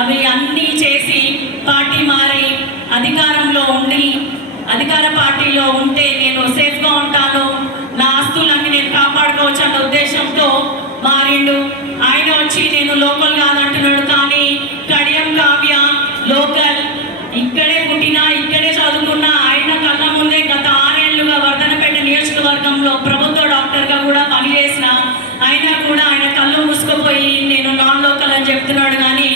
అవి అన్నీ చేసి పార్టీ మారి అధికారంలో ఉండి అధికార పార్టీలో ఉంటే నేను సేఫ్గా ఉంటాను, నా ఆస్తులన్నీ నేను కాపాడుకోవచ్చు అన్న ఉద్దేశంతో మారిండు. ఆయన వచ్చి నేను లోకల్ కాదంటున్నాడు, కానీ కడియం కావ్య లోకల్, ఇక్కడే పుట్టినా ఇక్కడే చదువుకున్నా. ఆయన కళ్ళ ముందే గత 6 ఏళ్లుగా వర్ధనపేట నియోజకవర్గంలో ప్రభుత్వ డాక్టర్గా కూడా పనిచేసిన అయినా కూడా ఆయన కళ్ళు మూసుకుపోయి నేను నాన్ లోకల్ అని చెప్తున్నాడు. కానీ